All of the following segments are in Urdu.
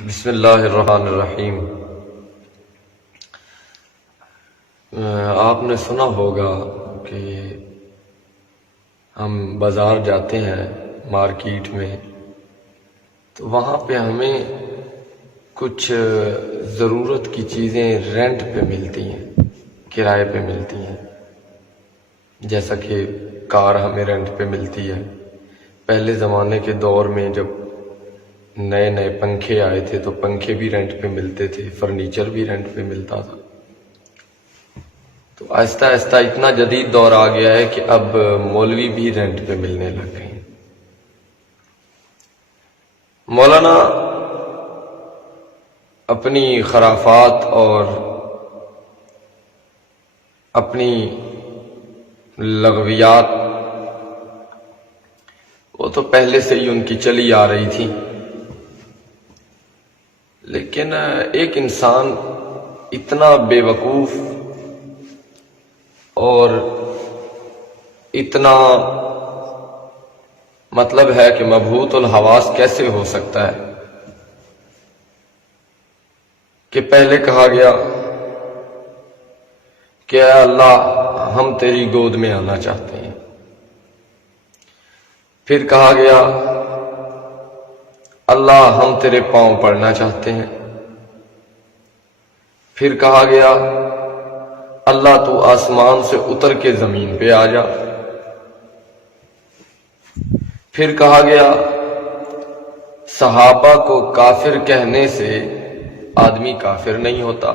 بسم اللہ الرحمن الرحیم۔ آپ نے سنا ہوگا کہ ہم بازار جاتے ہیں مارکیٹ میں، تو وہاں پہ ہمیں کچھ ضرورت کی چیزیں رینٹ پہ ملتی ہیں، کرائے پہ ملتی ہیں، جیسا کہ کار ہمیں رینٹ پہ ملتی ہے۔ پہلے زمانے کے دور میں جب نئے نئے پنکھے آئے تھے تو پنکھے بھی رینٹ پہ ملتے تھے، فرنیچر بھی رینٹ پہ ملتا تھا۔ تو آہستہ آہستہ اتنا جدید دور آ گیا ہے کہ اب مولوی بھی رینٹ پہ ملنے لگ گئے ہیں۔ مولانا اپنی خرافات اور اپنی لغویات وہ تو پہلے سے ہی ان کی چلی آ رہی تھی، لیکن ایک انسان اتنا بے وقوف اور اتنا مطلب ہے کہ مبہوت الحواس کیسے ہو سکتا ہے کہ پہلے کہا گیا کہ اے اللہ ہم تیری گود میں آنا چاہتے ہیں، پھر کہا گیا اللہ ہم تیرے پاؤں پڑنا چاہتے ہیں، پھر کہا گیا اللہ تو آسمان سے اتر کے زمین پہ آ جا، پھر کہا گیا صحابہ کو کافر کہنے سے آدمی کافر نہیں ہوتا،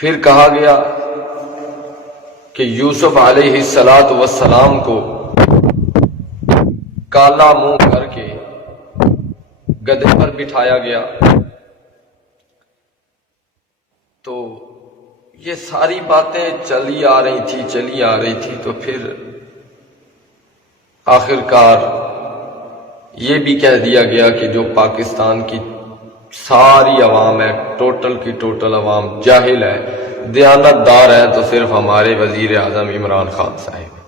پھر کہا گیا کہ یوسف علیہ السلام کو کالا منہ کر کے گدھے پر بٹھایا گیا۔ تو یہ ساری باتیں چلی آ رہی تھی تو پھر آخرکار یہ بھی کہہ دیا گیا کہ جو پاکستان کی ساری عوام ہے، ٹوٹل کی ٹوٹل عوام جاہل ہے، دیانت دار ہے تو صرف ہمارے وزیر اعظم عمران خان صاحب ہیں۔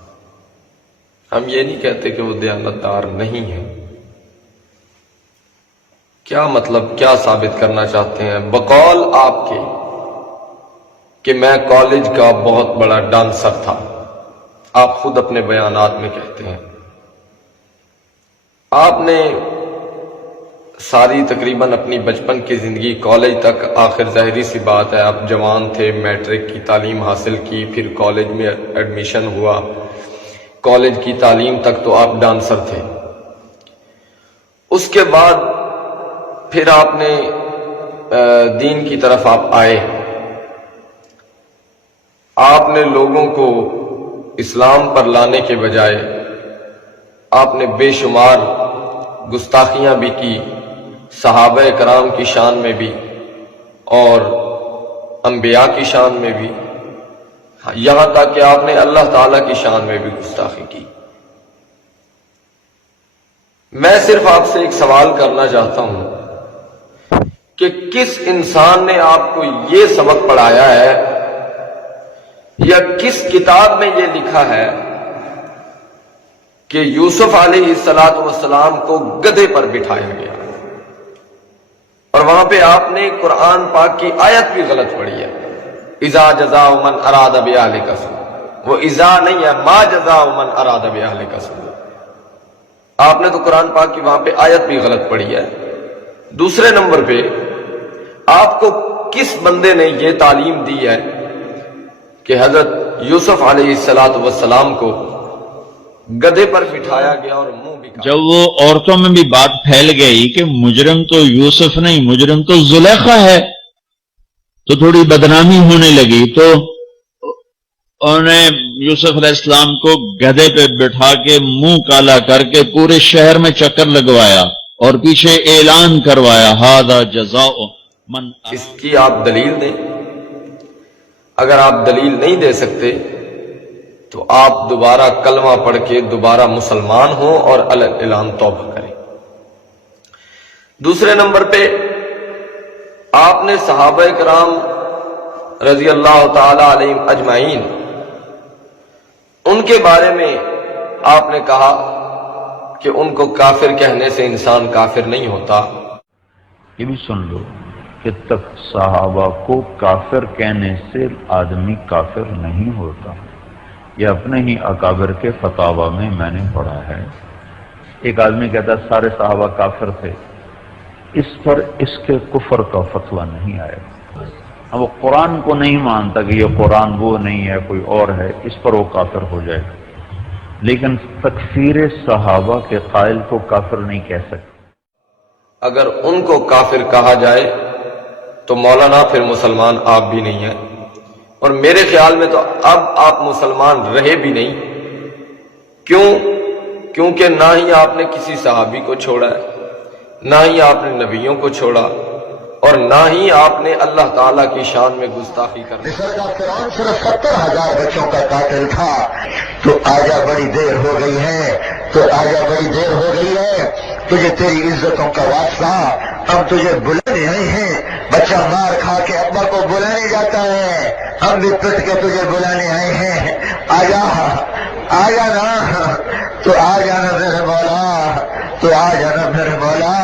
ہم یہ نہیں کہتے کہ وہ دیانت دار نہیں ہیں۔ کیا مطلب، کیا ثابت کرنا چاہتے ہیں؟ بقول آپ کے کہ میں کالج کا بہت بڑا ڈانسر تھا، آپ خود اپنے بیانات میں کہتے ہیں۔ آپ نے ساری تقریباً اپنی بچپن کی زندگی کالج تک، آخر ظاہری سی بات ہے آپ جوان تھے، میٹرک کی تعلیم حاصل کی، پھر کالج میں ایڈمیشن ہوا، کالج کی تعلیم تک تو آپ ڈانسر تھے۔ اس کے بعد پھر آپ نے دین کی طرف آپ آئے، آپ نے لوگوں کو اسلام پر لانے کے بجائے آپ نے بے شمار گستاخیاں بھی کی، صحابہ کرام کی شان میں بھی اور انبیاء کی شان میں بھی، یہاں تک کہ آپ نے اللہ تعالیٰ کی شان میں بھی گستاخی کی۔ میں صرف آپ سے ایک سوال کرنا چاہتا ہوں کہ کس انسان نے آپ کو یہ سبق پڑھایا ہے یا کس کتاب میں یہ لکھا ہے کہ یوسف علیہ السلام کو گدھے پر بٹھایا گیا، اور وہاں پہ آپ نے قرآن پاک کی آیت بھی غلط پڑھی ہے، اذا جزاء من اراد باہلک سوء، وہ اذا نہیں ہے، ما جزاء من اراد باہلک سوء۔ آپ نے تو قرآن پاک کی وہاں پہ آیت بھی غلط پڑھی ہے۔ دوسرے نمبر پہ آپ کو کس بندے نے یہ تعلیم دی ہے کہ حضرت یوسف علیہ السلام کو گدھے پر بٹھایا گیا اور منہ بھی کاٹا؟ جب وہ عورتوں میں بھی بات پھیل گئی کہ مجرم تو یوسف نہیں، مجرم تو زلیخا ہے، تو تھوڑی بدنامی ہونے لگی، تو انہوں نے یوسف علیہ السلام کو گدھے پہ بٹھا کے منہ کالا کر کے پورے شہر میں چکر لگوایا اور پیچھے اعلان کروایا ھذا جزاء من۔ اس کی آپ دلیل دیں۔ اگر آپ دلیل نہیں دے سکتے تو آپ دوبارہ کلمہ پڑھ کے دوبارہ مسلمان ہوں اور اعلان توبہ کریں۔ دوسرے نمبر پہ آپ نے صحابہ کرام رضی اللہ تعالی علیہم اجمعین، ان کے بارے میں آپ نے کہا کہ ان کو کافر کہنے سے انسان کافر نہیں ہوتا۔ یہ بھی سن لو کہ تک صحابہ کو کافر کہنے سے آدمی کافر نہیں ہوتا. یہ اپنے ہی اکابر کے فتاوا میں نے پڑھا ہے. ایک آدمی کہتا ہے سارے صحابہ کافر تھے، اس پر اس کے کفر کا فتویٰ نہیں آیا. اب وہ قرآن کو نہیں مانتا کہ یہ قرآن وہ نہیں ہے کوئی اور ہے، اس پر وہ کافر ہو جائے گا، لیکن تکفیر صحابہ کے قائل کو کافر نہیں کہہ سکتے. اگر ان کو کافر کہا جائے تو مولانا پھر مسلمان آپ بھی نہیں ہیں، اور میرے خیال میں تو اب آپ مسلمان رہے بھی نہیں. کیونکہ نہ ہی آپ نے کسی صحابی کو چھوڑا ہے، نہ ہی آپ نے نبیوں کو چھوڑا، اور نہ ہی آپ نے اللہ تعالیٰ کی شان میں گستاخی کرنی. مصر کا فرعون صرف 70,000 بچوں کا قاتل تھا. تو آجا بڑی دیر ہو گئی ہے، تجھے تیری عزتوں کا واسطہ، ہم تجھے بلانے آئے ہیں. بچہ مار کھا کے ابا کو بلانے جاتا ہے، ہم بھی پٹ کے تجھے بلانے آئے ہیں. آجا نا، تو آ جانا میرے مولا،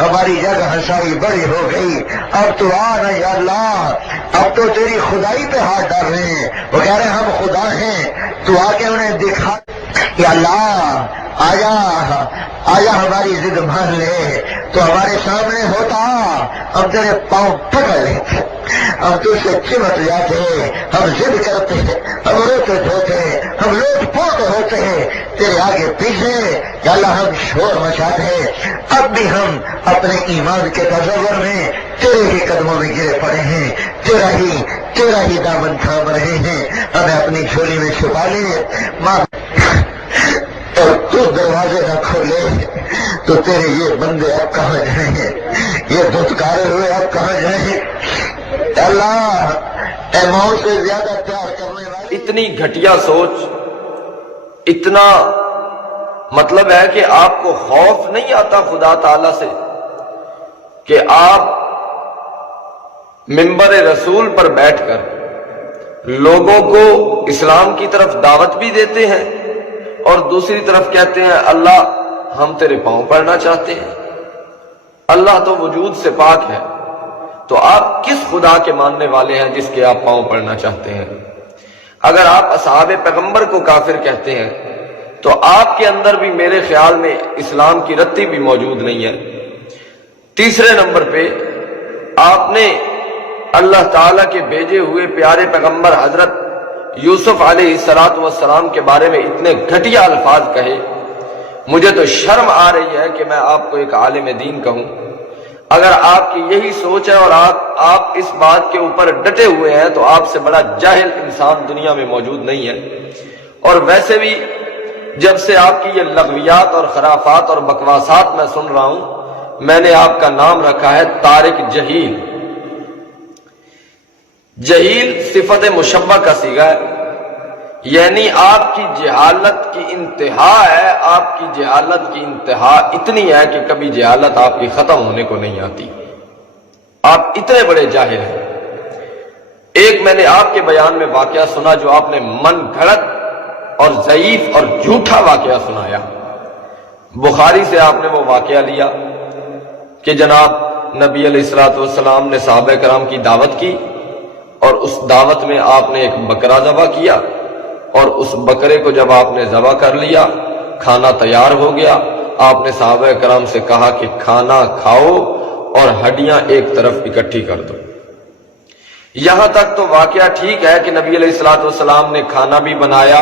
ہماری جگ ہنسائی بڑی ہو گئی، اب تو آ نا یا اللہ. اب تو تیری خدائی پہ ہاتھ ڈال رہے ہیں، وہ کہہ رہے ہیں ہم خدا ہیں، تو آ کے انہیں دکھا یا اللہ. آجا ہماری ضد مان لے. تو ہمارے سامنے ہوتا ہم تیرے پاؤں پکڑ لیتے، ہم تو سے چمٹ جاتے، ہم ضد کرتے، ہم روتے دھوتے، ہم لوٹ پوٹ ہوتے تیرے آگے پیچھے. یا اللہ ہم شور مچاتے، اب بھی ہم اپنے ایمان کے تصور میں تیرے ہی قدموں میں گرے پڑے ہیں، تیرا ہی دامن تھام رہے ہیں. ہمیں اپنی جھولی میں چھپا لے ماں، اور تو دروازے نہ کھولے تو تیرے یہ بندے اب کہاں جائیں گے، یہ دھتکارے ہوئے اب کہاں جائیں گے. اللہ اے موت سے زیادہ پیار کرنے والے. اتنی گھٹیا سوچ، اتنا مطلب ہے کہ آپ کو خوف نہیں آتا خدا تعالی سے کہ آپ منبر رسول پر بیٹھ کر لوگوں کو اسلام کی طرف دعوت بھی دیتے ہیں اور دوسری طرف کہتے ہیں اللہ ہم تیرے پاؤں پڑنا چاہتے ہیں. اللہ تو وجود سے پاک ہے، تو آپ کس خدا کے ماننے والے ہیں جس کے آپ پاؤں پڑنا چاہتے ہیں؟ اگر آپ اصحاب پیغمبر کو کافر کہتے ہیں تو آپ کے اندر بھی میرے خیال میں اسلام کی رتی بھی موجود نہیں ہے. تیسرے نمبر پہ آپ نے اللہ تعالیٰ کے بھیجے ہوئے پیارے پیغمبر حضرت یوسف علیہ السلام کے بارے میں اتنے گھٹیا الفاظ کہے. مجھے تو شرم آ رہی ہے کہ میں آپ کو ایک عالم دین کہوں. اگر آپ کی یہی سوچ ہے اور آپ اس بات کے اوپر ڈٹے ہوئے ہیں تو آپ سے بڑا جاہل انسان دنیا میں موجود نہیں ہے. اور ویسے بھی جب سے آپ کی یہ لغویات اور خرافات اور بکواسات میں سن رہا ہوں، میں نے آپ کا نام رکھا ہے طارق جہیل. جہیل صفت مشبہ کا صیغہ ہے، یعنی آپ کی جہالت کی انتہا ہے. آپ کی جہالت کی انتہا اتنی ہے کہ کبھی جہالت آپ کی ختم ہونے کو نہیں آتی. آپ اتنے بڑے جاہل ہیں. ایک میں نے آپ کے بیان میں واقعہ سنا جو آپ نے من گھڑت اور ضعیف اور جھوٹا واقعہ سنایا. بخاری سے آپ نے وہ واقعہ لیا کہ جناب نبی علیہ السلام نے صحابہ کرام کی دعوت کی اور اس دعوت میں آپ نے ایک بکرا ذبح کیا، اور اس بکرے کو جب آپ نے ذبح کر لیا، کھانا تیار ہو گیا، آپ نے صحابہ کرام سے کہا کہ کھانا کھاؤ اور ہڈیاں ایک طرف اکٹھی کر دو. یہاں تک تو واقعہ ٹھیک ہے کہ نبی علیہ السلام نے کھانا بھی بنایا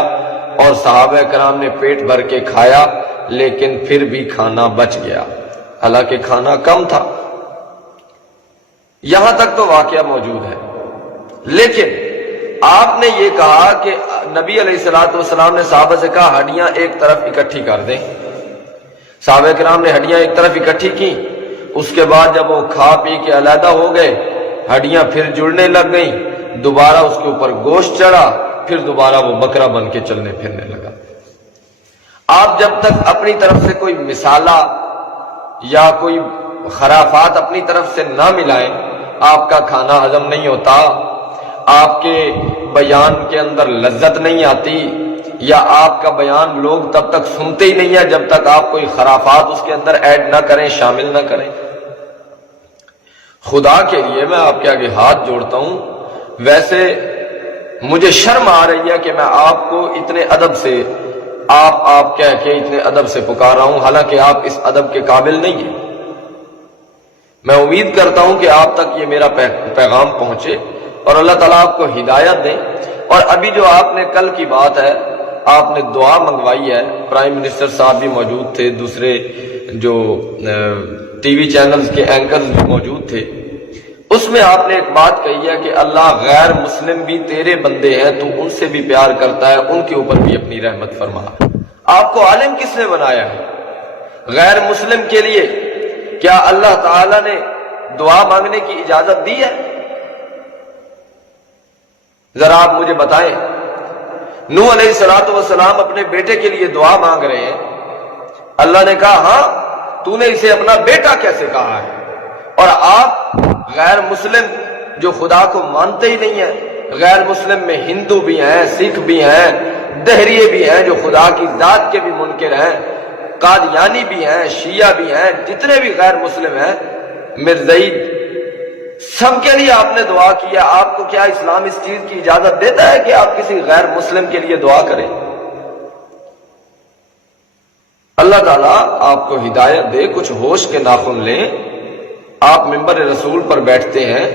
اور صحابہ کرام نے پیٹ بھر کے کھایا، لیکن پھر بھی کھانا بچ گیا، حالانکہ کھانا کم تھا. یہاں تک تو واقعہ موجود ہے. لیکن آپ نے یہ کہا کہ نبی علیہ السلام نے صحابہ سے کہا ہڈیاں ایک طرف اکٹھی کر دیں. صحابہ کرام نے ہڈیاں ایک طرف اکٹھی کی. اس کے بعد جب وہ کھا پی کے علیحدہ ہو گئے، ہڈیاں پھر جڑنے لگ گئیں، دوبارہ اس کے اوپر گوشت چڑھا، پھر دوبارہ وہ بکرا بن کے چلنے پھرنے لگا. آپ جب تک اپنی طرف سے کوئی مثالہ یا کوئی خرافات اپنی طرف سے نہ ملائیں، آپ کا کھانا ہضم نہیں ہوتا، آپ کے بیان کے اندر لذت نہیں آتی، یا آپ کا بیان لوگ تب تک سنتے ہی نہیں ہیں جب تک آپ کوئی خرافات اس کے اندر ایڈ نہ کریں، شامل نہ کریں. خدا کے لیے میں آپ کے آگے ہاتھ جوڑتا ہوں، ویسے مجھے شرم آ رہی ہے کہ میں آپ کو اتنے ادب سے آپ کہہ کے اتنے ادب سے پکار رہا ہوں، حالانکہ آپ اس ادب کے قابل نہیں ہیں۔ میں امید کرتا ہوں کہ آپ تک یہ میرا پیغام پہنچے اور اللہ تعالیٰ آپ کو ہدایت دے۔ اور ابھی جو آپ نے کل کی بات ہے، آپ نے دعا منگوائی ہے، پرائم منسٹر صاحب بھی موجود تھے، دوسرے جو ٹی وی چینلز کے اینکرز بھی موجود تھے، اس میں آپ نے ایک بات کہی ہے کہ اللہ غیر مسلم بھی تیرے بندے ہیں، تو ان سے بھی پیار کرتا ہے، ان کے اوپر بھی اپنی رحمت فرما۔ آپ کو عالم کس نے بنایا ہے؟ غیر مسلم کے لیے کیا اللہ تعالی نے دعا مانگنے کی اجازت دی ہے؟ ذرا آپ مجھے بتائیں۔ نوح علیہ السلام اپنے بیٹے کے لیے دعا مانگ رہے ہیں، اللہ نے کہا ہاں تو نے اسے اپنا بیٹا کیسے کہا ہے؟ اور آپ غیر مسلم جو خدا کو مانتے ہی نہیں ہیں، غیر مسلم میں ہندو بھی ہیں، سکھ بھی ہیں، دہریے بھی ہیں جو خدا کی ذات کے بھی منکر ہیں، قادیانی بھی ہیں، شیعہ بھی ہیں، جتنے بھی غیر مسلم ہیں، مرزائی، سب کے لیے آپ نے دعا کیا۔ آپ کو کیا اسلام اس چیز کی اجازت دیتا ہے کہ آپ کسی غیر مسلم کے لیے دعا کریں؟ اللہ تعالیٰ آپ کو ہدایت دے، کچھ ہوش کے ناخن لیں۔ آپ ممبر رسول پر بیٹھتے ہیں،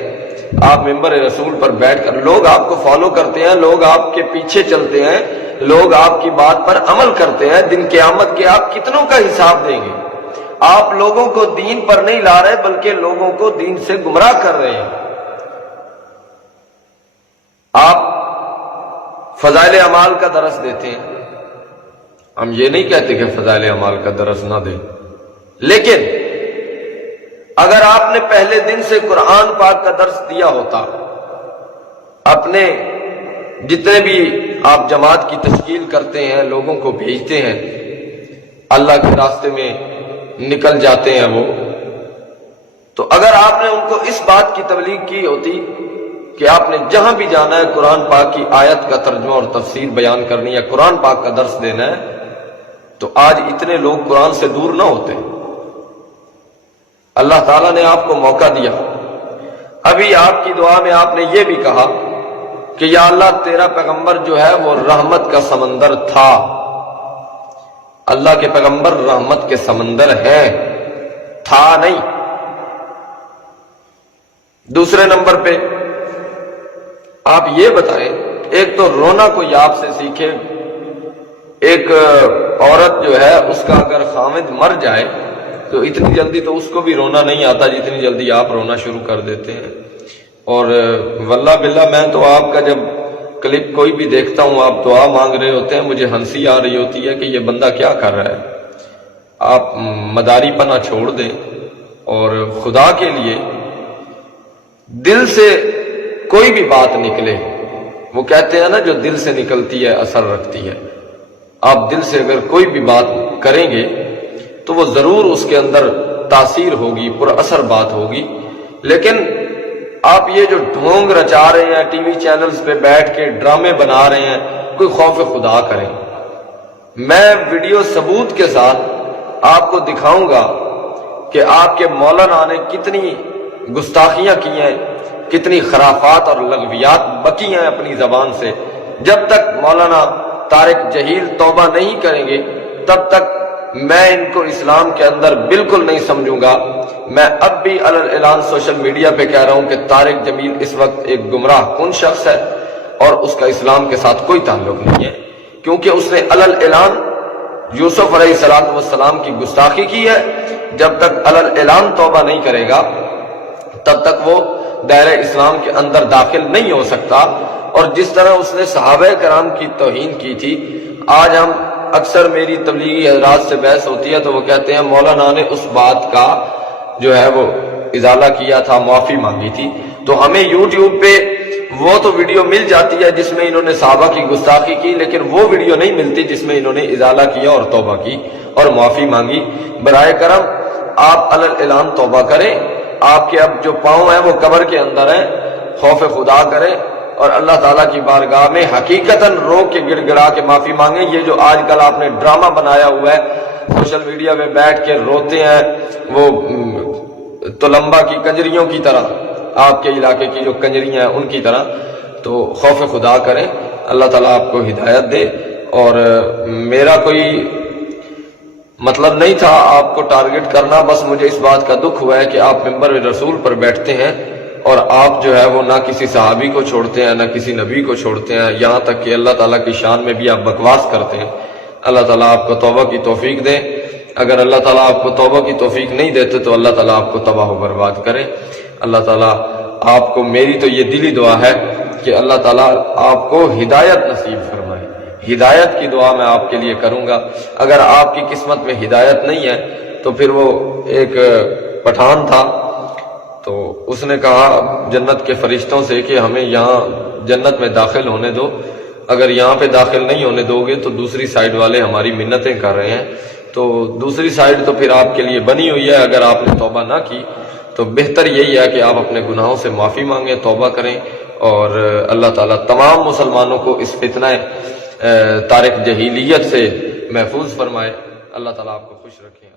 آپ ممبر رسول پر بیٹھ کر لوگ آپ کو فالو کرتے ہیں، لوگ آپ کے پیچھے چلتے ہیں، لوگ آپ کی بات پر عمل کرتے ہیں۔ دن قیامت کے آپ کتنوں کا حساب دیں گے؟ آپ لوگوں کو دین پر نہیں لا رہے بلکہ لوگوں کو دین سے گمراہ کر رہے ہیں۔ آپ فضائل اعمال کا درس دیتے ہیں، ہم یہ نہیں کہتے کہ فضائل اعمال کا درس نہ دیں، لیکن اگر آپ نے پہلے دن سے قرآن پاک کا درس دیا ہوتا، اپنے جتنے بھی آپ جماعت کی تشکیل کرتے ہیں، لوگوں کو بھیجتے ہیں، اللہ کے راستے میں نکل جاتے ہیں وہ، تو اگر آپ نے ان کو اس بات کی تبلیغ کی ہوتی کہ آپ نے جہاں بھی جانا ہے قرآن پاک کی آیت کا ترجمہ اور تفسیر بیان کرنی ہے، قرآن پاک کا درس دینا ہے، تو آج اتنے لوگ قرآن سے دور نہ ہوتے۔ اللہ تعالیٰ نے آپ کو موقع دیا۔ ابھی آپ کی دعا میں آپ نے یہ بھی کہا کہ یا اللہ تیرا پیغمبر جو ہے وہ رحمت کا سمندر تھا۔ اللہ کے پیغمبر رحمت کے سمندر ہیں، تھا نہیں۔ دوسرے نمبر پہ آپ یہ بتائیں، ایک تو رونا کوئی آپ سے سیکھے۔ ایک عورت جو ہے اس کا اگر خاوند مر جائے تو اتنی جلدی تو اس کو بھی رونا نہیں آتا جتنی جلدی آپ رونا شروع کر دیتے ہیں۔ اور واللہ باللہ میں تو آپ کا جب کلپ کوئی بھی دیکھتا ہوں، آپ دعا مانگ رہے ہوتے ہیں، مجھے ہنسی آ رہی ہوتی ہے کہ یہ بندہ کیا کر رہا ہے۔ آپ مداری پنا چھوڑ دیں اور خدا کے لیے دل سے کوئی بھی بات نکلے، وہ کہتے ہیں نا جو دل سے نکلتی ہے اثر رکھتی ہے۔ آپ دل سے اگر کوئی بھی بات کریں گے تو وہ ضرور اس کے اندر تاثیر ہوگی، پر اثر بات ہوگی۔ لیکن آپ یہ جو ڈھونگ رچا رہے ہیں، ٹی وی چینلز پہ بیٹھ کے ڈرامے بنا رہے ہیں، کوئی خوف خدا کریں۔ میں ویڈیو ثبوت کے ساتھ آپ کو دکھاؤں گا کہ آپ کے مولانا نے کتنی گستاخیاں کی ہیں، کتنی خرافات اور لغویات بکی ہیں اپنی زبان سے۔ جب تک مولانا طارق جہیل توبہ نہیں کریں گے تب تک میں ان کو اسلام کے اندر بالکل نہیں سمجھوں گا۔ میں اب بھی علل اعلان سوشل میڈیا پہ کہہ رہا ہوں کہ طارق جمیل اس وقت ایک گمراہ کن شخص ہے اور اس کا اسلام کے ساتھ کوئی تعلق نہیں ہے، کیونکہ اس نے علل اعلان یوسف علیہ السلام کی گستاخی کی ہے۔ جب تک علل اعلان توبہ نہیں کرے گا تب تک وہ دائرہ اسلام کے اندر داخل نہیں ہو سکتا۔ اور جس طرح اس نے صحابہ کرام کی توہین کی تھی، آج ہم اکثر میری تبلیغی حضرات سے بحث ہوتی ہے تو وہ کہتے ہیں مولانا نے اس بات کا جو ہے وہ ازالہ کیا تھا، معافی مانگی تھی۔ تو ہمیں یوٹیوب پہ وہ تو ویڈیو مل جاتی ہے جس میں انہوں نے صحابہ کی گستاخی کی، لیکن وہ ویڈیو نہیں ملتی جس میں انہوں نے ازالہ کیا اور توبہ کی اور معافی مانگی۔ برائے کرم آپ علل اعلان توبہ کریں۔ آپ کے اب جو پاؤں ہیں وہ قبر کے اندر ہیں، خوف خدا کریں اور اللہ تعالیٰ کی بارگاہ میں حقیقتاً رو کے گڑ گڑا کے معافی مانگیں۔ یہ جو آج کل آپ نے ڈرامہ بنایا ہوا ہے، سوشل میڈیا میں بیٹھ کے روتے ہیں، وہ تو لمبا کی کنجریوں کی طرح، آپ کے علاقے کی جو کنجریاں ہیں ان کی طرح، تو خوف خدا کریں، اللہ تعالیٰ آپ کو ہدایت دے۔ اور میرا کوئی مطلب نہیں تھا آپ کو ٹارگٹ کرنا، بس مجھے اس بات کا دکھ ہوا ہے کہ آپ ممبر رسول پر بیٹھتے ہیں اور آپ جو ہے وہ نہ کسی صحابی کو چھوڑتے ہیں، نہ کسی نبی کو چھوڑتے ہیں، یہاں تک کہ اللہ تعالیٰ کی شان میں بھی آپ بکواس کرتے ہیں۔ اللہ تعالیٰ آپ کو توبہ کی توفیق دے۔ اگر اللہ تعالیٰ آپ کو توبہ کی توفیق نہیں دیتے تو اللہ تعالیٰ آپ کو تباہ و برباد کرے۔ اللہ تعالیٰ آپ کو، میری تو یہ دلی دعا ہے کہ اللہ تعالیٰ آپ کو ہدایت نصیب فرمائے۔ ہدایت کی دعا میں آپ کے لیے کروں گا۔ اگر آپ کی قسمت میں ہدایت نہیں ہے تو پھر وہ ایک پٹھان تھا، تو اس نے کہا جنت کے فرشتوں سے کہ ہمیں یہاں جنت میں داخل ہونے دو، اگر یہاں پہ داخل نہیں ہونے دو گے تو دوسری سائیڈ والے ہماری منتیں کر رہے ہیں۔ تو دوسری سائیڈ تو پھر آپ کے لیے بنی ہوئی ہے، اگر آپ نے توبہ نہ کی تو بہتر یہی ہے کہ آپ اپنے گناہوں سے معافی مانگیں، توبہ کریں، اور اللہ تعالیٰ تمام مسلمانوں کو اس فتنہ تارک جہیلیت سے محفوظ فرمائے۔ اللہ تعالیٰ آپ کو خوش رکھے۔